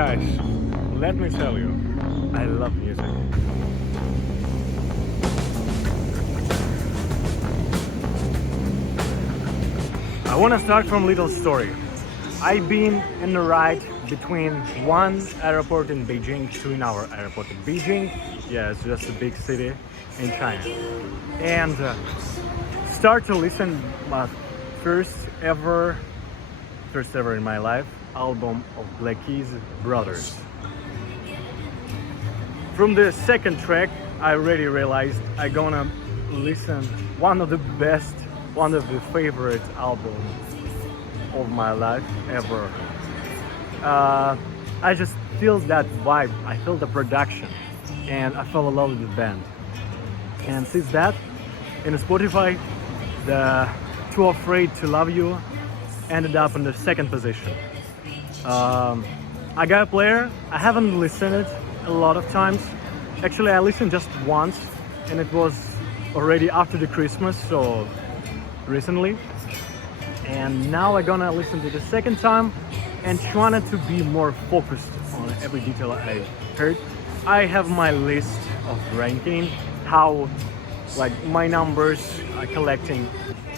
Guys, let me tell you, I love music. I want to start from a little story. I've been in a ride between one airport in Beijing to another airport in Beijing. Yeah, it's just a big city in China. And start to listen my first ever in my life album of Black Keys Brothers. From the second track, I already realized I'm gonna listen one of the favorite albums of my life ever. I just feel that vibe, I feel the production, and I fell in love with the band. And since that, in Spotify, the Too Afraid to Love You ended up in the second position. I got a player, I haven't listened it a lot of times. Actually, I listened just once, and it was already after the Christmas, so recently. And now I'm gonna listen to the second time and trying to be more focused on every detail I heard. I have my list of ranking, how like my numbers are collecting,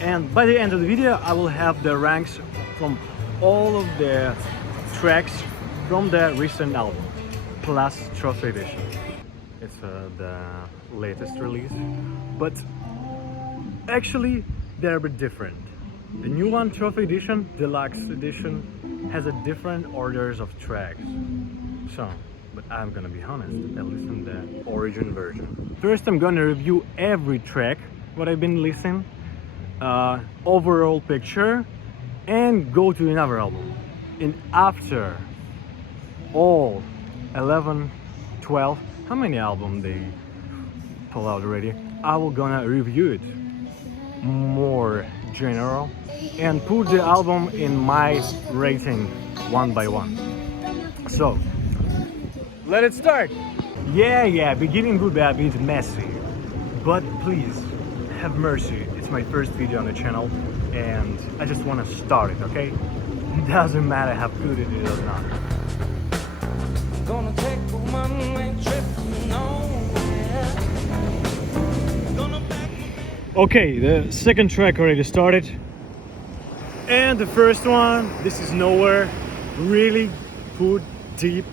and by the end of the video I will have the ranks from all of the tracks from the recent album plus Trophy Edition. It's the latest release, but actually they're a bit different. The new one, Trophy Edition, Deluxe Edition, has a different orders of tracks. So, but I'm gonna be honest, I listened to the origin version. First I'm gonna review every track, what I've been listening, overall picture, and go to another album. And after all 11, 12, how many albums they pull out already, I will gonna review it more general and put the album in my rating one by one. So let it start. Yeah, beginning will be a bit messy, but please have mercy. It's my first video on the channel and I just want to start it, okay? It doesn't matter how good it is or not. Gonna take a one-way trip nowhere. Okay, the second track already started. And the first one, This Is Nowhere, really put deep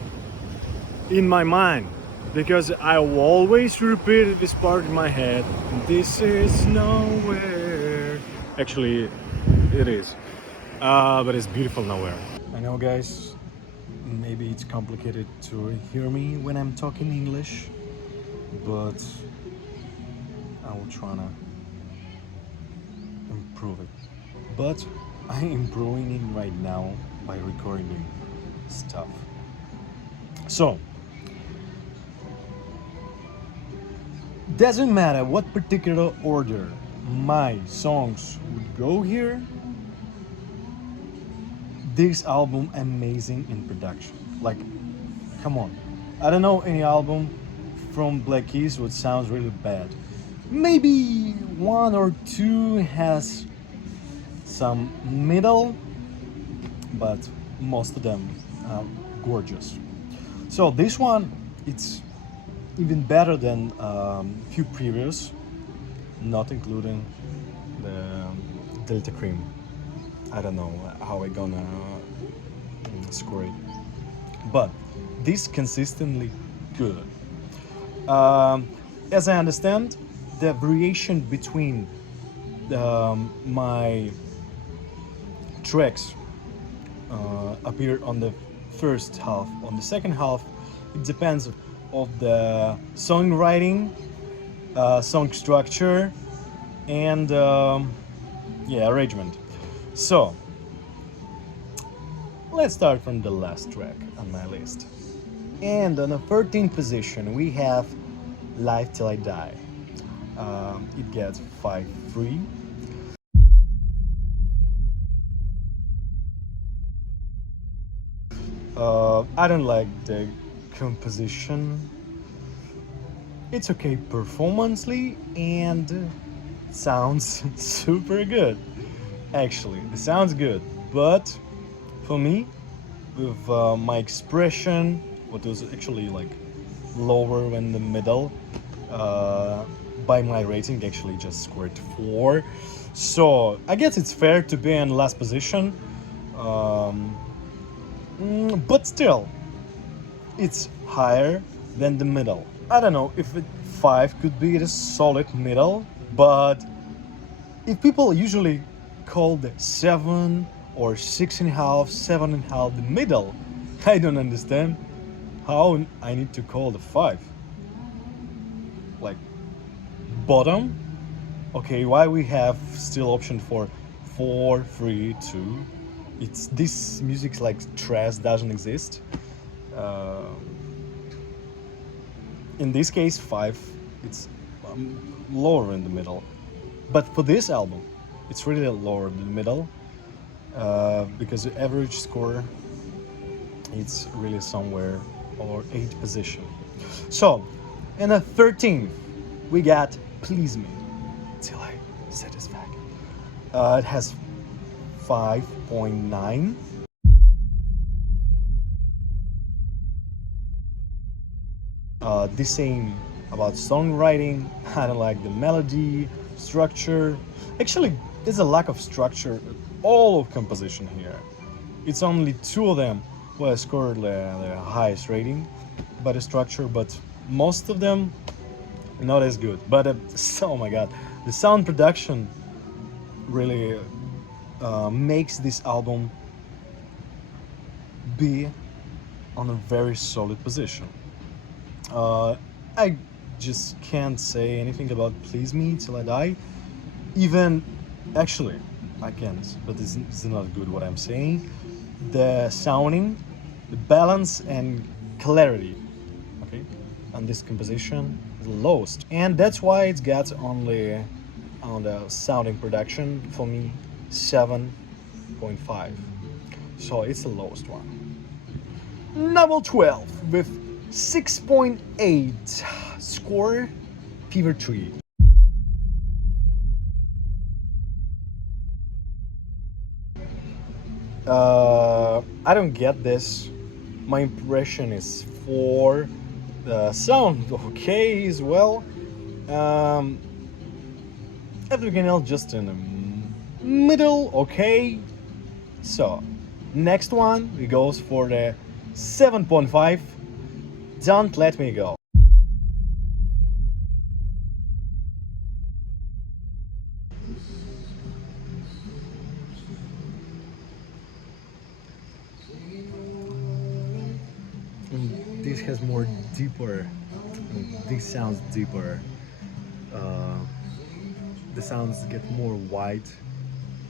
in my mind. Because I always repeated this part in my head. This is nowhere. Actually, it is. But it's beautiful nowhere. I know, guys, maybe it's complicated to hear me when I'm talking English, but I will try to improve it. But I'm improving it right now by recording stuff. So, doesn't matter what particular order my songs would go here, this album amazing in production. Like, come on, I don't know any album from Black Keys which sounds really bad. Maybe one or two has some middle, but most of them are gorgeous. So this one, it's even better than few previous, not including the Delta Cream. I don't know how I gonna score it, but this consistently good. As I understand, the variation between my tracks appear on the first half. On the second half, it depends of the songwriting, song structure, and arrangement. So let's start from the last track on my list. And on the 13th position we have Live Till I Die. It gets 5-3. I don't like the composition. It's okay performancely and sounds super good. Actually, it sounds good, but for me, with my expression, what was actually like lower than the middle. By my rating, actually just scored 4. So I guess it's fair to be in last position. But still, it's higher than the middle. I don't know if 5 could be the solid middle, but if people usually call the 7 or 6.5, 7.5 the middle, I don't understand how I need to call the 5. Like, bottom? Okay, why we have still option for 4, 3, 2? It's this music's like trash doesn't exist. In this case, 5, it's lower in the middle. But for this album, it's really lower in the middle because the average score, it's really somewhere or 8th position. So, in the 13th, we got Please Me Till I Satisfy. It has 5.9. The same about songwriting. I don't like the melody, structure. Actually, there's a lack of structure all of composition here. It's only 2 of them who have scored the highest rating by the structure, but most of them not as good. But oh my god, the sound production really makes this album be on a very solid position. I just can't say anything about Please Me Till I Die. Even, actually, I can't, but it's not good what I'm saying. The sounding, the balance and clarity, okay, on this composition is lowest. And that's why it's got only on the sounding production, for me, 7.5. So it's the lowest one. Number 12 with 6.8 score, Fever Tree. I don't get this. My impression is 4. The sound okay as well. Everything else just in the middle, okay. So, next one, it goes for the 7.5. Don't Let Me Go. This has more deeper. This sounds deeper. The sounds get more white,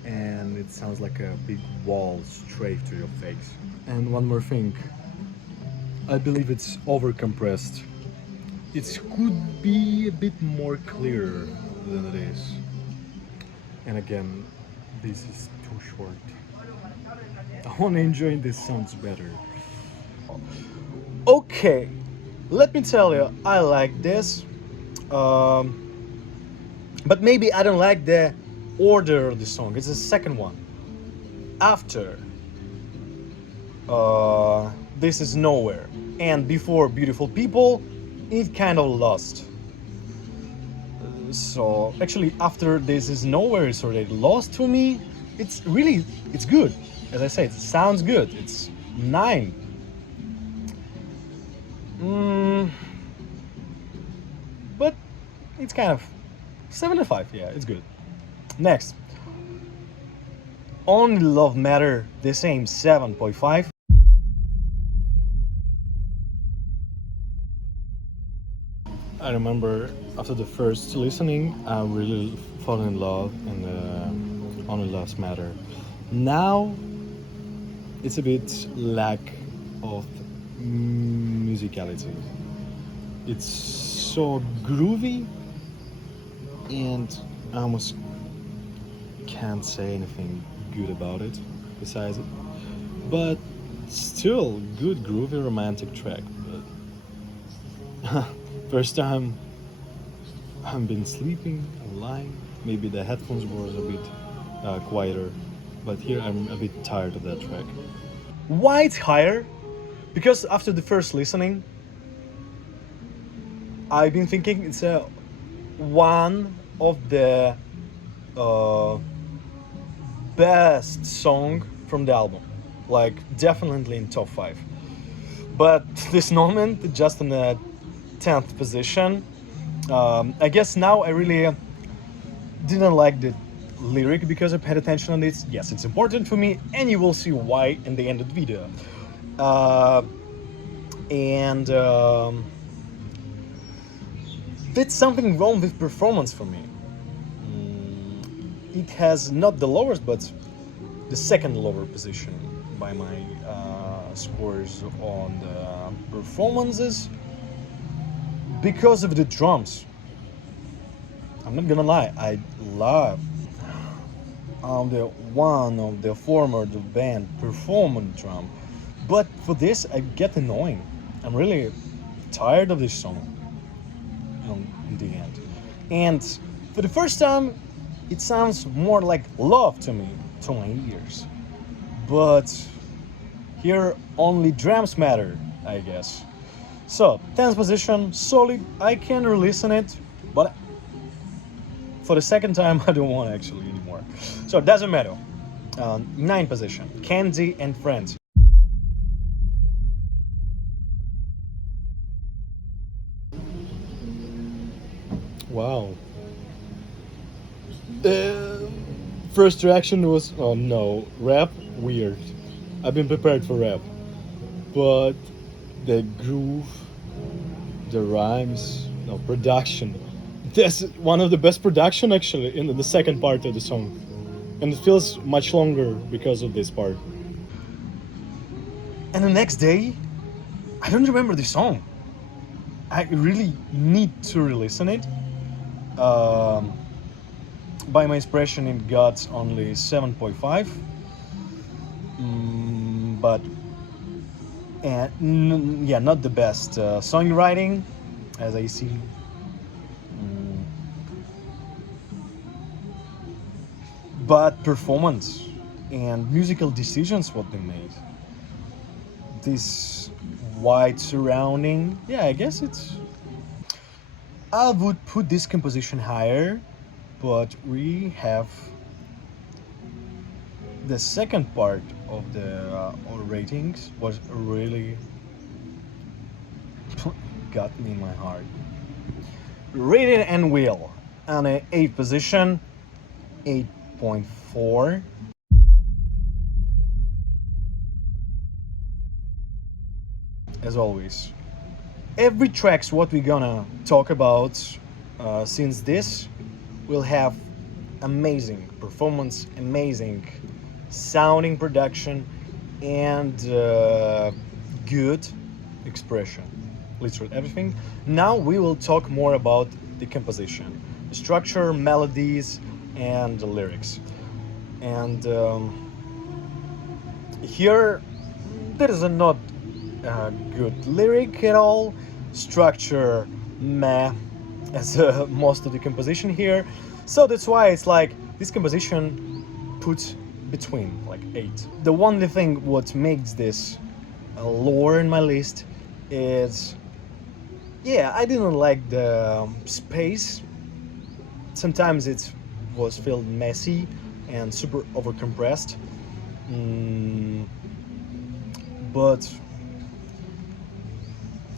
and it sounds like a big wall straight to your face. And one more thing, I believe it's overcompressed. It could be a bit more clear than it is. And again, this is too short. I want to enjoy this sounds better. Okay, let me tell you, I like this. But maybe I don't like the order of the song. It's the second one. After This Is Nowhere and before Beautiful People, it kind of lost. So actually after This Is Nowhere it's already lost to me. It's good. As I said, it sounds good. It's 9. But it's kind of 75, yeah, it's good. Next, Only Love Matter, the same 7.5. I remember after the first listening, I really fell in love in Only Love Matter. Now, it's a bit lack of musicality. It's so groovy, and I almost can't say anything good about it besides it. But still, good groovy romantic track. But first time I've been sleeping, I'm lying. Maybe the headphones were a bit quieter, but here I'm a bit tired of that track. Why it's higher? Because after the first listening, I've been thinking it's one of the uh, best song from the album, like definitely in top 5. But this moment, just in the 10th position, I guess now I really didn't like the lyric because I paid attention on this. Yes, it's important for me, and you will see why in the end of the video. And That's something wrong with performance for me. It has not the lowest, but the second lower position by my scores on the performances because of the drums. I'm not gonna lie, I love the one of the former the band performance drum, but for this I get annoying. I'm really tired of this song in the end, and for the first time it sounds more like love to me, to my ears, but here only drums matter, I guess. So 10th position, solid. I can re-listen it, but for the second time I don't want actually anymore, so it doesn't matter. 9th position, Candy and Friends. Wow. First reaction was, oh no, rap? Weird. I've been prepared for rap. But the groove, the rhymes, no, production. That's one of the best production actually in the second part of the song. And it feels much longer because of this part. And the next day, I don't remember the song. I really need to re-listen it. By my expression, it got only 7.5. But yeah, not the best songwriting, as I see. But performance and musical decisions, what they made. This white surrounding, yeah, I guess it's. I would put this composition higher, but we have the second part of the ratings was really got me in my heart. Rated and Will on an 8th position, 8.4. As always, every track's what we're gonna talk about since this will have amazing performance, amazing sounding production, and good expression, literally everything. Now we will talk more about the composition, the structure, melodies, and the lyrics. And here there is a not good lyric at all, structure meh, as most of the composition here. So that's why it's like this composition puts between like 8. The only thing what makes this lower in my list is, yeah, I didn't like the space. Sometimes it was felt messy and super overcompressed. But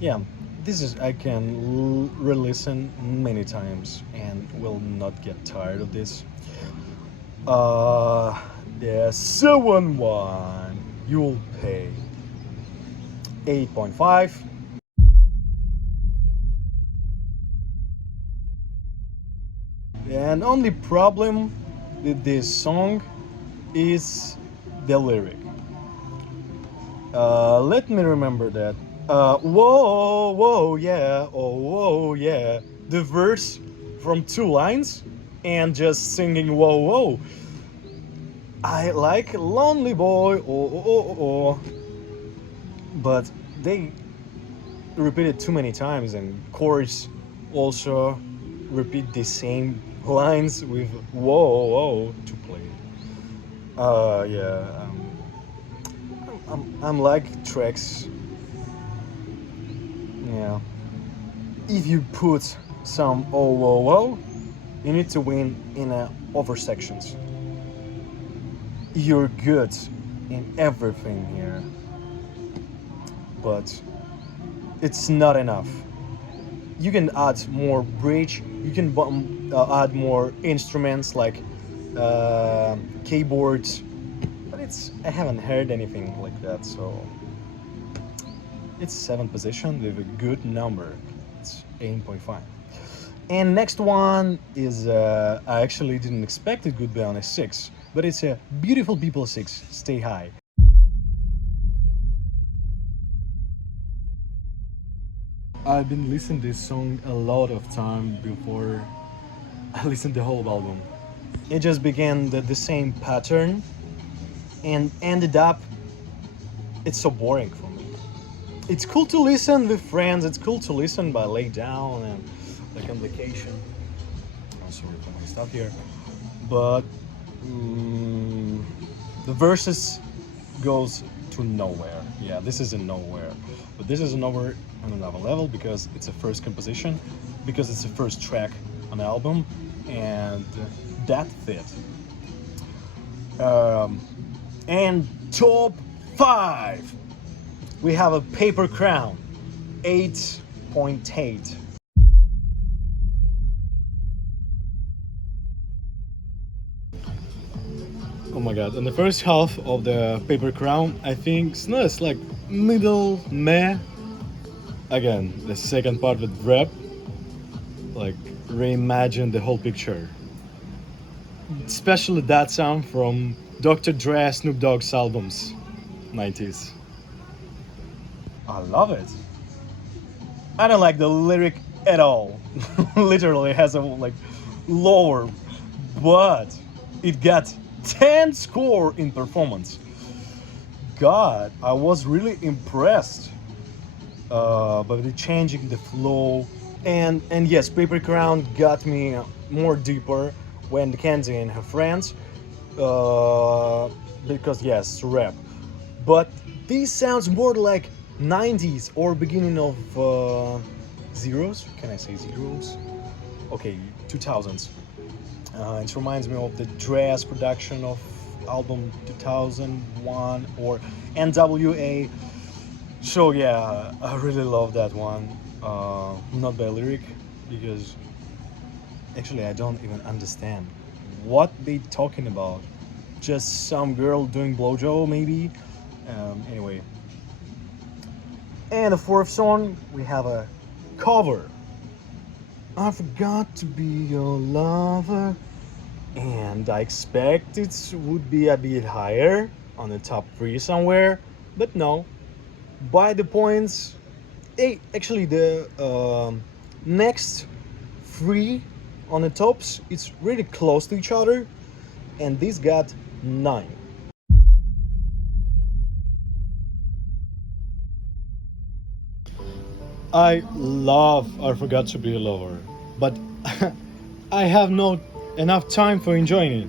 yeah, this is, I can re-listen many times and will not get tired of this. The 7-1 you'll pay 8.5. And only problem with this song is the lyric. Let me remember that. Whoa, whoa, yeah, oh, whoa, yeah. The verse from 2 lines and just singing whoa, whoa. I like Lonely Boy, oh, oh, oh, oh. But they repeat it too many times, and chorus also repeat the same lines with whoa, whoa to play. Yeah. I'm like tracks. Yeah. If you put some oh, you need to win in over sections. You're good in everything here, but it's not enough. You can add more bridge. You can add more instruments like keyboards, but I haven't heard anything like that. So it's 7th position with a good number. It's 8.5. And next one is I actually didn't expect it would be on a 6, but it's a Beautiful People 6. Stay High. I've been listening to this song a lot of time before I listened to the whole album. It just began the same pattern and ended up, it's so boring for me. It's cool to listen with friends, it's cool to listen by lay down and like on vacation. I'm sorry for my stuff here. But the verses goes to nowhere. Yeah, this is a nowhere. But this is a nowhere on another level because it's a first composition, because it's the first track on the album, and that fit. And top 5, we have a Paper Crown, 8.8. Oh my god, and the first half of the Paper Crown, I think it's like middle meh. Again, the second part with rap, like reimagine the whole picture. Especially that sound from Dr. Dre, Snoop Dogg's albums, 90s. I love it. I don't like the lyric at all. Literally has a like lower, but it got 10 score in performance. God, I was really impressed by the changing the flow, and yes, Paper Crown got me more deeper when Kenzie and her friends, because yes, rap, but this sounds more like 90s or beginning of zeros. Can I say zeros? Okay, 2000s. It reminds me of the Dre's production of album 2001 or NWA. So yeah, I really love that one. Not by lyric, because actually I don't even understand what they talking about. Just some girl doing blowjob maybe. Anyway. And the 4th song, we have a cover. I forgot to be your lover. And I expect it would be a bit higher on the top 3 somewhere, but no. By the points, actually the next 3 on the tops, it's really close to each other, and this got 9. I love I Forgot to Be a Lover, but I have not enough time for enjoying it.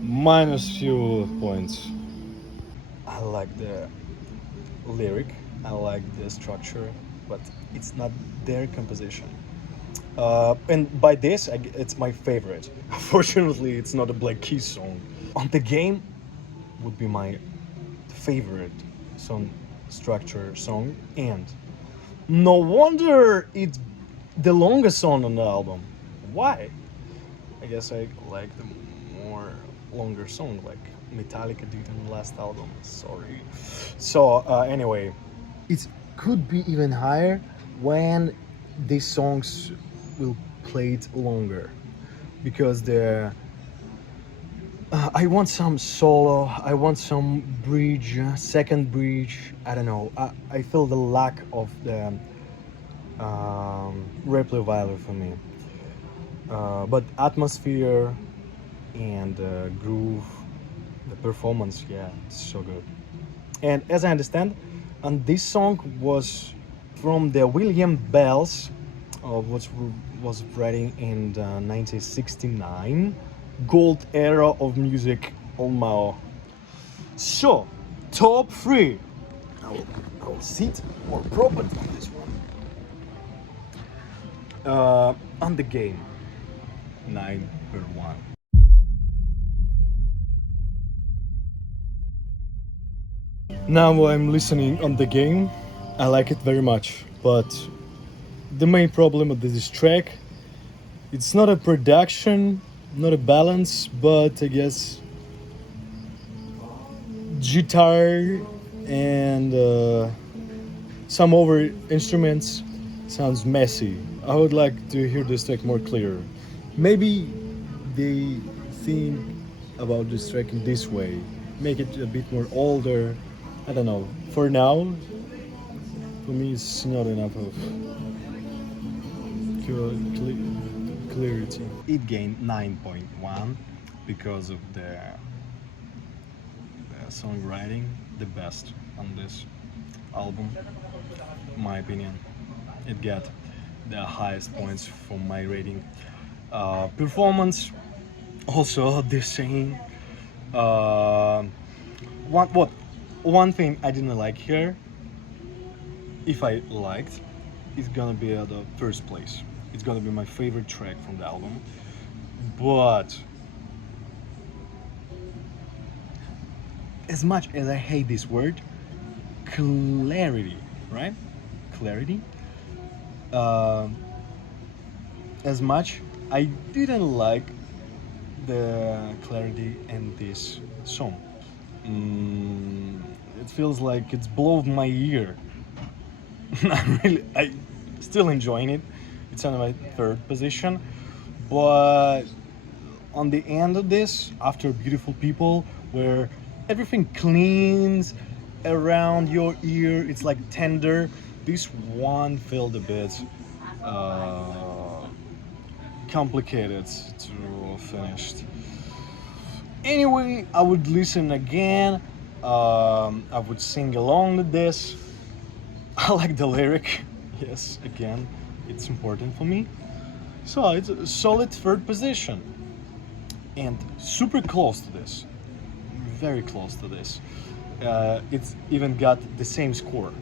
Minus few points. I like the lyric, I like the structure, but it's not their composition. And by this, it's my favorite. Fortunately, it's not a Black Keys song. On the game would be my favorite song structure song, and no wonder it's the longest song on the album. Why? I guess I like the more longer song, like Metallica did in the last album. Sorry. So anyway, it could be even higher when these songs will play it longer, because I want some solo, I want some bridge, second bridge. I don't know. I feel the lack of the replay value for me. But atmosphere and groove, the performance, yeah, it's so good. And as I understand, and this song was from the William Bells, which was writing in 1969, gold era of music on Mao. So top 3. I will sit more properly on this one. On the game, 9/1. Now I'm listening on the game. I like it very much, but the main problem of this track, it's not a production, not a balance, but I guess guitar and some other instruments sounds messy. I would like to hear this track more clear. Maybe they think about this track in this way, make it a bit more older. I don't know. For now, for me, it's not enough of clarity. It gained 9.1 because of the songwriting, the best on this album, in my opinion. It got the highest points from my rating. Performance, also the same. One thing I didn't like here, if I liked, it's gonna be at the first place. It's gonna be my favorite track from the album, but as much as I hate this word, clarity, right? Clarity. As much I didn't like the clarity in this song. It feels like it's blowed my ear. I still enjoying it. It's on my 3rd position, but on the end of this, after Beautiful People, where everything cleans around your ear, it's like tender. This one felt a bit complicated to finish. Anyway, I would listen again. I would sing along with this. I like the lyric. Yes, again, it's important for me. So it's a solid 3rd position. And super close to this. Very close to this. It's even got the same score,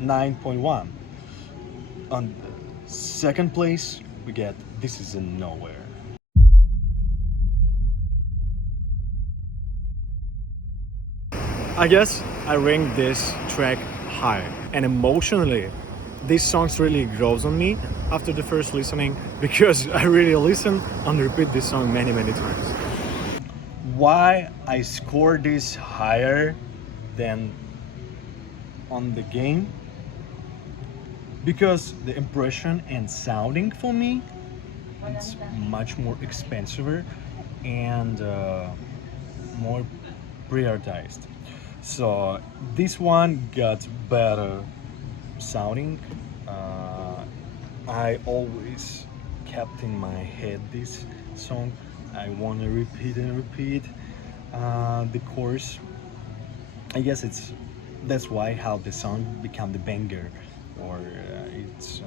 9.1. On 2nd place, we get This Is a Nowhere. I guess I rank this track high, and emotionally this song really grows on me after the first listening, because I really listen and repeat this song many times. Why I score this higher than on the game? Because the impression and sounding for me, it's much more expensive and more prioritized. So this one got better sounding. I always kept in my head this song. I want to repeat and repeat the chorus. I guess that's why how the song became the banger, or it's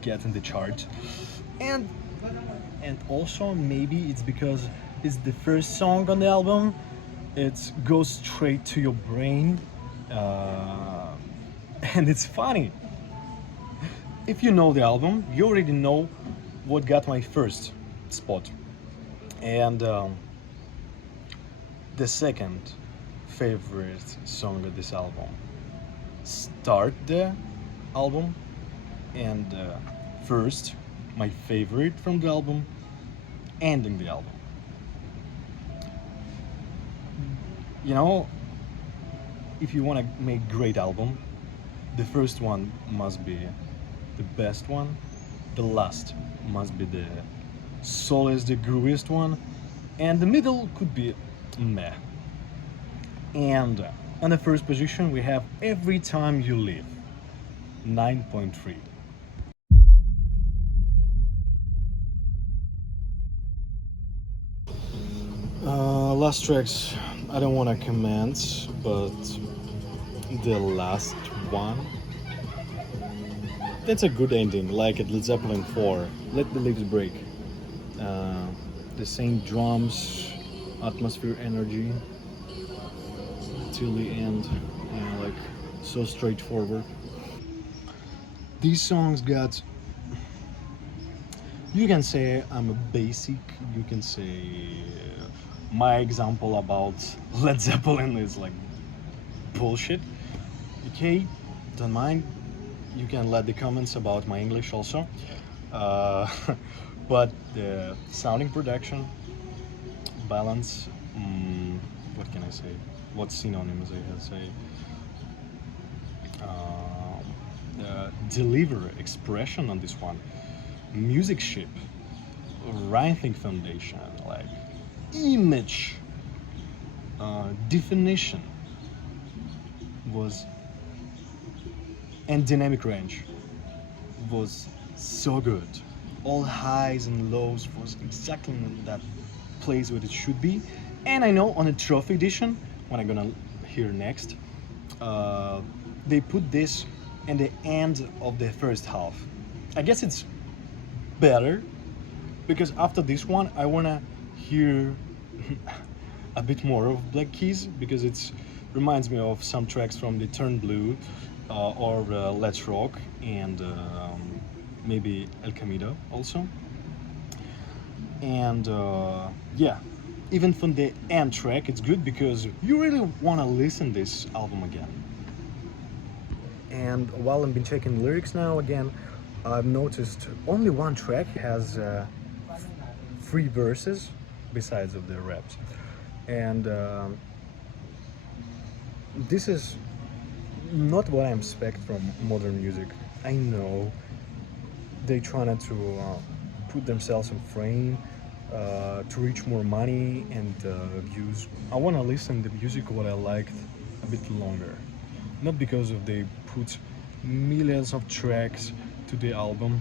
getting the chart. And also maybe it's because it's the first song on the album. It goes straight to your brain, and it's funny. If you know the album, you already know what got my first spot. And the second favorite song of this album start the album, and first my favorite from the album ending the album. You know, if you want to make great album, the first one must be the best one, the last must be the soloist, the grooviest one, and the middle could be meh. And on the first position we have Every Time You Leave, 9.3. Last tracks, I don't want to comment, but the last one, that's a good ending, like at Zeppelin 4, Let the Leaves Break. The same drums, atmosphere, energy. till the end, and like so straightforward. These songs got, you can say I'm a basic, you can say my example about Led Zeppelin is like bullshit. Okay, don't mind, you can let the comments about my English also. But the sounding production, balance, what can I say? What synonyms I can say? Deliver expression on this one, musicship, writing foundation, like image, definition was, and dynamic range was so good. All highs and lows was exactly in that place where it should be. And I know on a trophy edition, what I'm gonna hear next, they put this in the end of the first half. I guess it's better because after this one I wanna hear a bit more of Black Keys, because it reminds me of some tracks from the Turn Blue or Let's Rock, and maybe El Camino also. And yeah, even from the end track it's good because you really want to listen this album again. And while I've been checking lyrics now again, I've noticed only one track has 3 verses besides of the raps. And this is not what I expect from modern music. I know they trying to put themselves in frame to reach more money and views. I want to listen to the music what I liked a bit longer, not because of they put millions of tracks to the album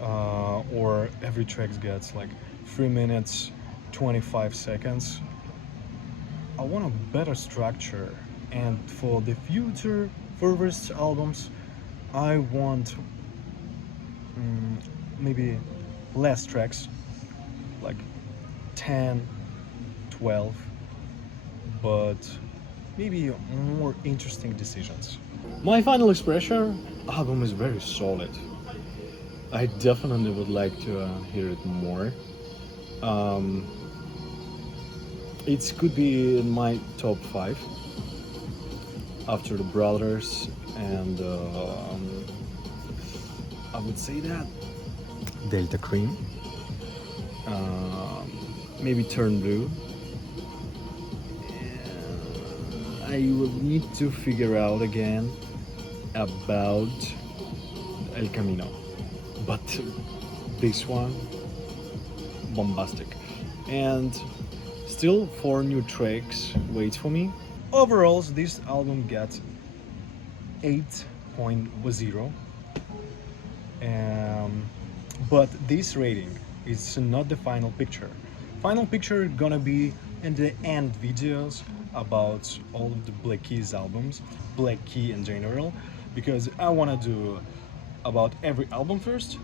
or every track gets like 3 minutes 25 seconds. I want a better structure, and for the future first albums I want maybe less tracks, like 10, 12, but maybe more interesting decisions. My final expression, album is very solid. I definitely would like to hear it more. It could be in my top 5 after the Brothers, and I would say that Delta Cream, maybe Turn Blue. I will need to figure out again about El Camino, but this one, bombastic. And still 4 new tracks wait for me. Overall, this album got 8.0. But this rating is not the final picture. Final picture gonna be in the end videos about all of the Black Keys albums, Black Key in general, because I wanna do about every album first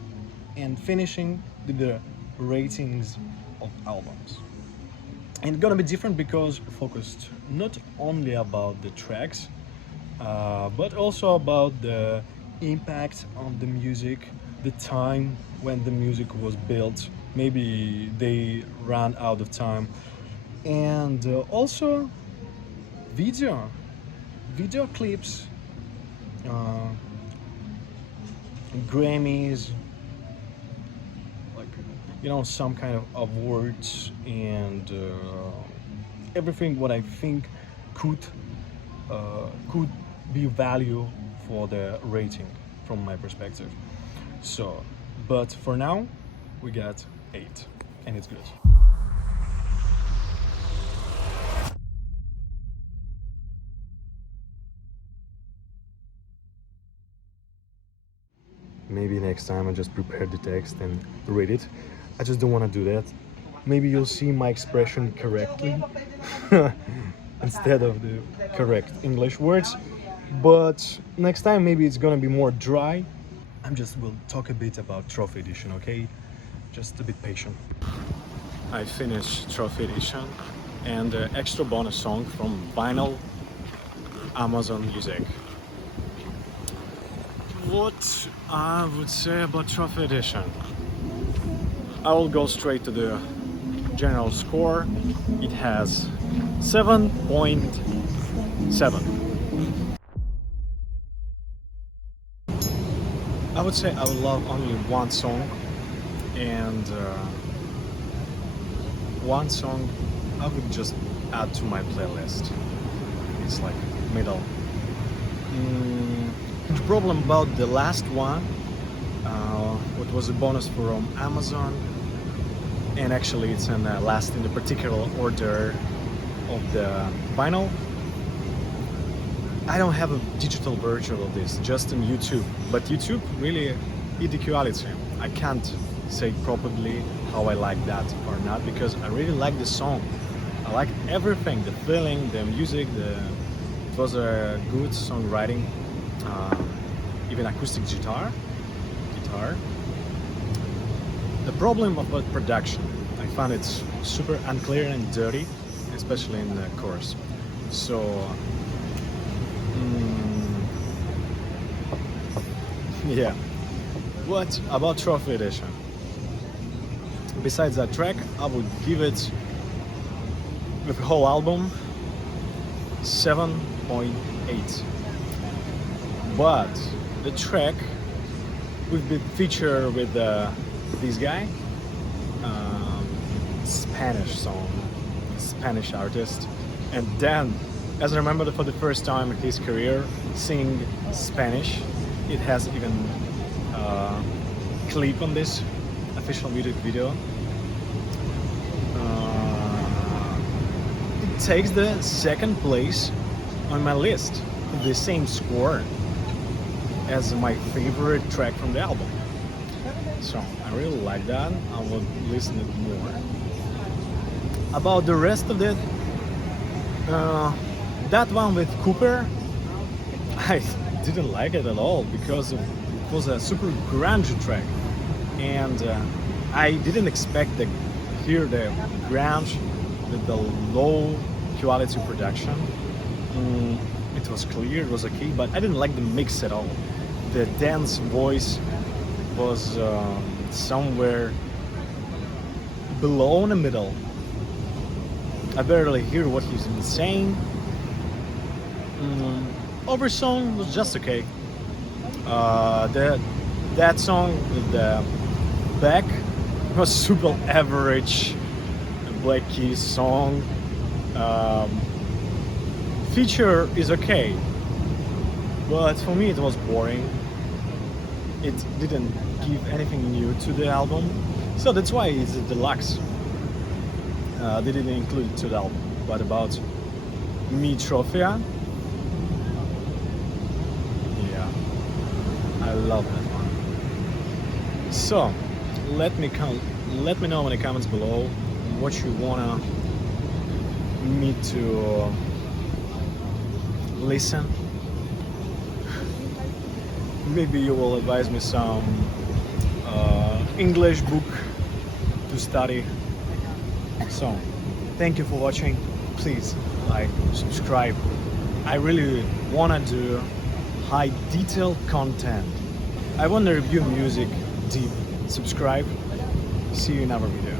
and finishing with the ratings of albums. And it's gonna be different because focused not only about the tracks, but also about the impact on the music, the time when the music was built. Maybe they ran out of time, and also video clips, Grammys, like, you know, some kind of awards, and everything what I think could be value for the rating from my perspective. So, but for now we got 8 and it's good. Maybe next time I just prepare the text and read it. I just don't want to do that. Maybe you'll see my expression correctly instead of the correct English words. But next time maybe it's gonna be more dry. I'm just will talk a bit about Trophy Edition, okay? Just a bit patient. I finished Trophy Edition, and the extra bonus song from Vinyl Amazon Music. What I would say about Trophy Edition? I will go straight to the general score. It has 7.7. I would say I would love only one song, and one song I would just add to my playlist. It's like middle. The problem about the last one, what was a bonus from Amazon, and actually it's in last in the particular order of the vinyl. I don't have a digital version of this, just on YouTube. But YouTube really the quality. I can't say probably how I like that or not, because I really like the song. I like everything, the feeling, the music, it was a good songwriting, even acoustic guitar. The problem about production, I found it super unclear and dirty, especially in the chorus. So yeah. What about Trophy Edition? Besides that track, I would give it, with the whole album, 7.8. But the track with the feature with this guy, Spanish song, Spanish artist, and then, as I remember, for the first time in his career singing Spanish, it has even clip on this official music video. It takes the second place on my list, the same score as my favorite track from the album. So I really like that. I will listen it more. About the rest of it, that one with Cooper, I didn't like it at all, because it was a super grunge track, and I didn't expect to hear the grunge with the low quality production. It was clear, it was okay, but I didn't like the mix at all. The dance voice was somewhere below in the middle. I barely hear what he's been saying. Over song was just okay. That song with the back was super average Black Keys song. Feature is okay, but for me it was boring. It didn't give anything new to the album, so that's why it's a deluxe. They didn't include it to the album. But about Me Trophia, yeah, I love that one. So let me know in the comments below what you wanna me to listen. Maybe you will advise me some English book to study. So thank you for watching. Please like, subscribe. I really wanna do high detailed content. I wanna review music deep. Subscribe. See you in another video.